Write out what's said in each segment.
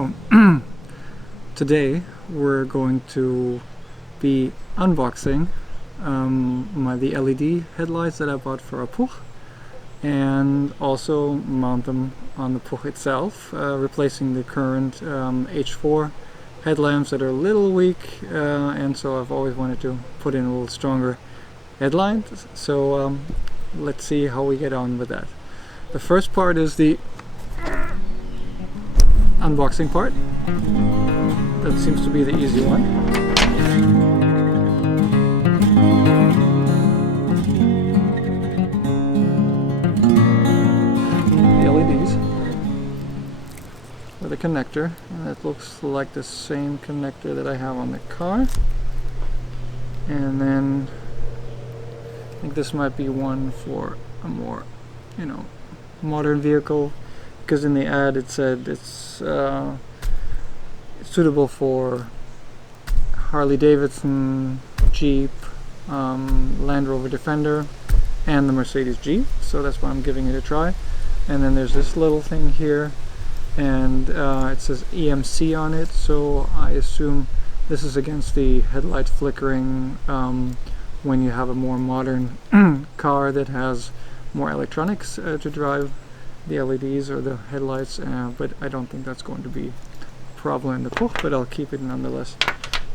So today we're going to be unboxing the LED headlights that I bought for a Puch, and also mount them on the Puch itself, replacing the current H4 headlamps that are a little weak, and so I've always wanted to put in a little stronger headlight. So let's see how we get on with that. The first part is the unboxing part. That seems to be the easy one. The LEDs with a connector, and it looks like the same connector that I have on the car. And then I think this might be one for a more, modern vehicle, because in the ad it said it's suitable for Harley Davidson, Jeep, Land Rover Defender, and the Mercedes G. So that's why I'm giving it a try. And then there's this little thing here, and it says EMC on it, so I assume this is against the headlight flickering when you have a more modern car that has more electronics to drive the LEDs or the headlights, but I don't think that's going to be a problem in the Puch, but I'll keep it nonetheless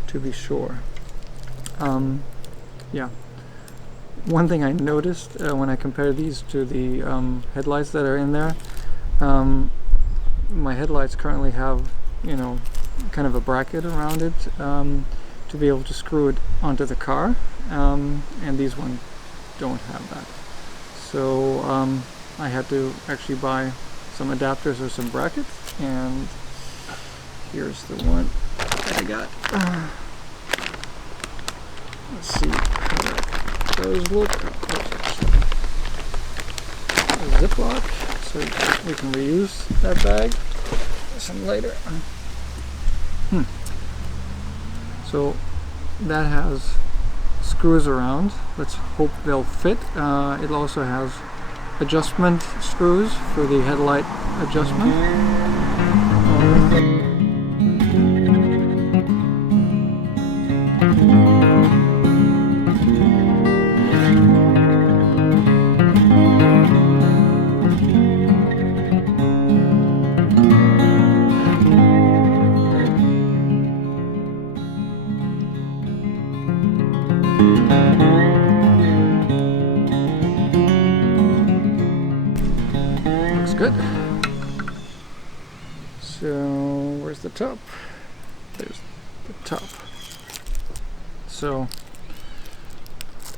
to be sure. Yeah. One thing I noticed when I compared these to the headlights that are in there, my headlights currently have, kind of a bracket around it to be able to screw it onto the car, and these ones don't have that. So I had to actually buy some adapters or some brackets, and here's the one that I got. Let's see how those look. A Ziploc, so we can reuse that bag some later. So that has screws around. Let's hope they'll fit. It also has adjustment screws for the headlight adjustment. Looks good. So where's the top? There's the top. So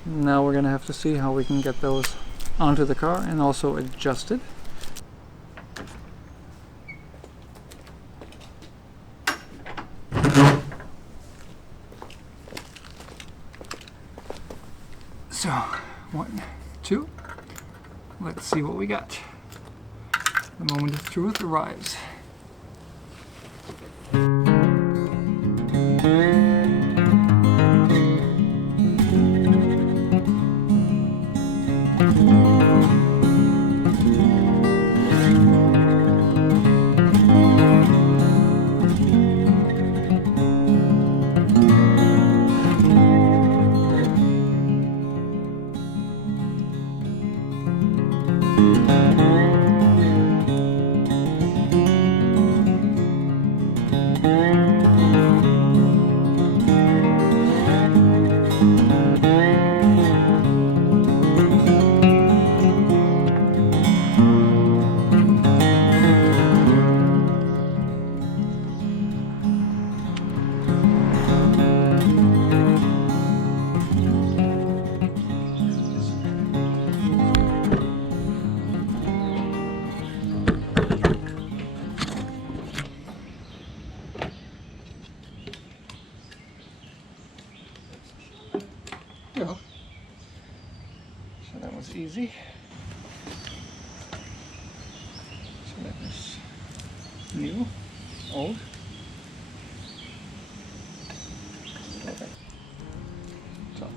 now we're gonna have to see how we can get those onto the car and also adjusted. So, 1, 2, let's see what we got. The moment of truth arrives. Go. So that was easy. So that was new, old. Okay. Top.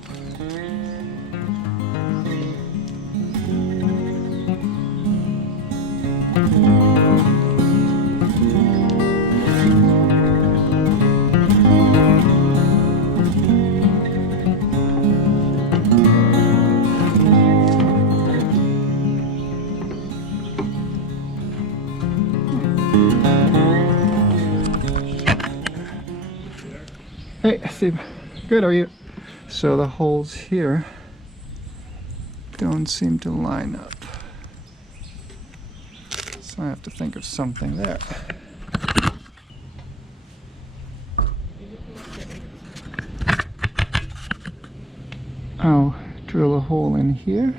Hey, Steve. Good, how are you? So the holes here don't seem to line up. So I have to think of something there. I'll drill a hole in here,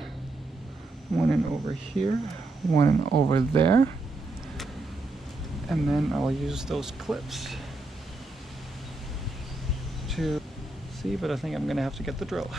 one in over here, one in over there, and then I'll use those clips to see, but I think I'm gonna have to get the drill.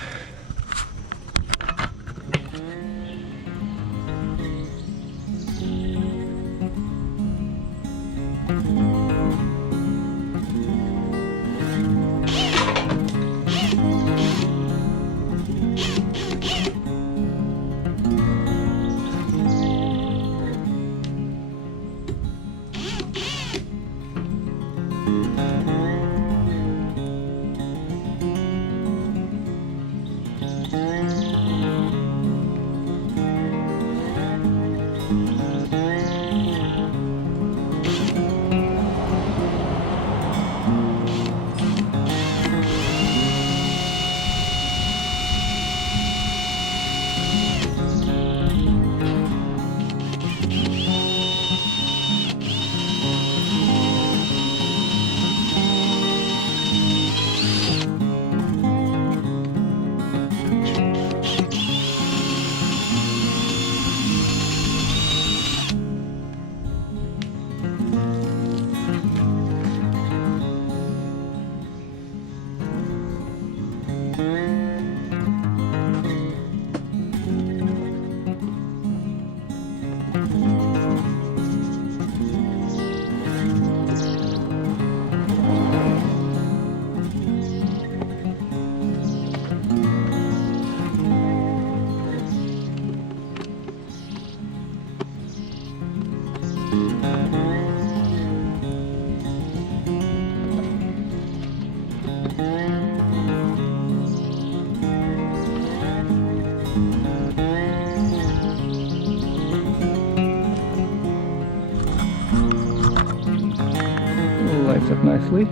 Lights up nicely.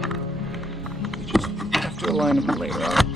Just have to align them later on.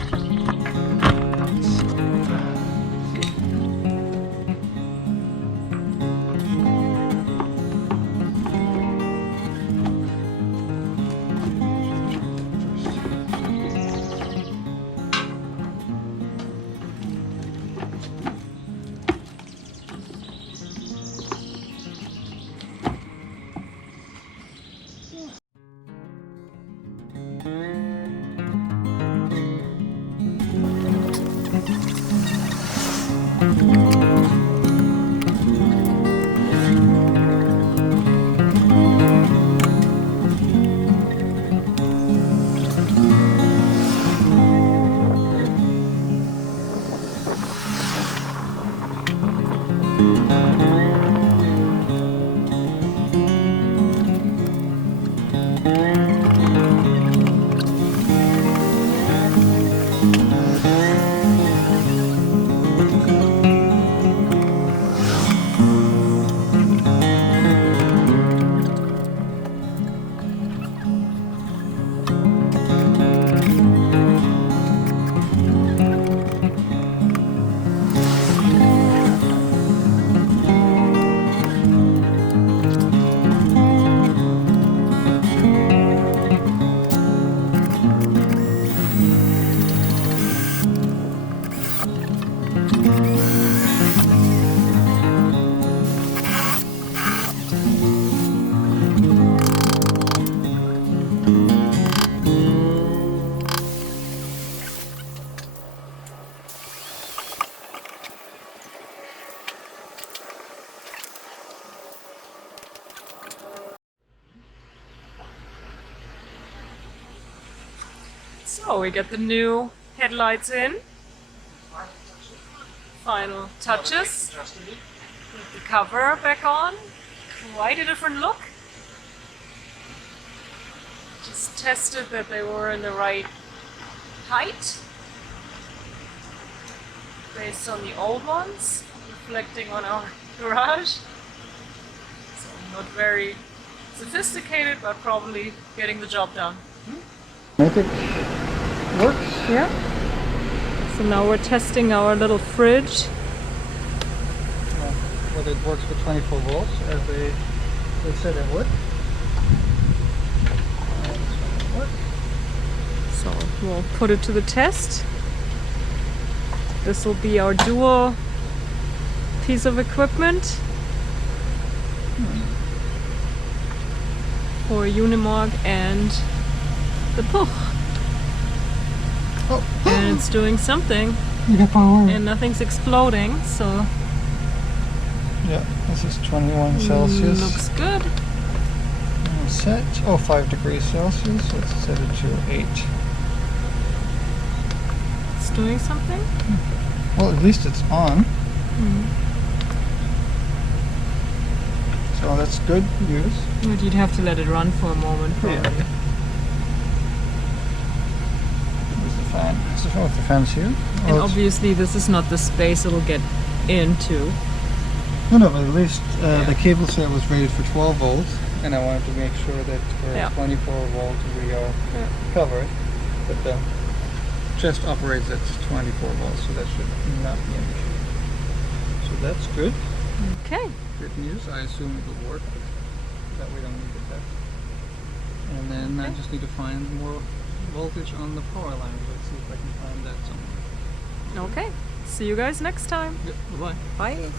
So we get the new headlights in. Final touches. Put the cover back on. Quite a different look. Just tested that they were in the right height based on the old ones, reflecting on our garage. So not very sophisticated, but probably getting the job done. Magic. works. Yeah. So now we're testing our little fridge. Whether it works with 24 volts as they said it would. So we'll put it to the test. This will be our dual piece of equipment for Unimog and the Puch. Oh. And it's doing something. You got power. And nothing's exploding, so yeah, this is 21 Celsius. looks good. Set. Oh, 5 degrees Celsius. Let's set it to 8. It's doing something. Well, at least it's on. So that's good news. But you'd have to let it run for a moment, probably. Yeah. There's the fan. So the fan's here. And obviously this is not the space it'll get into. No, but at least the cable set was rated for 12 volts, and I wanted to make sure that for 24 volts we are covered. But the chest operates at 24 volts, so that should not be an issue. So that's good. Okay. Good news. I assume it will work, but that we don't need to test. And then I just need to find more voltage on the power line. Let's see if I can find that somewhere. Okay. See you guys next time. Yep. Bye-bye. Bye.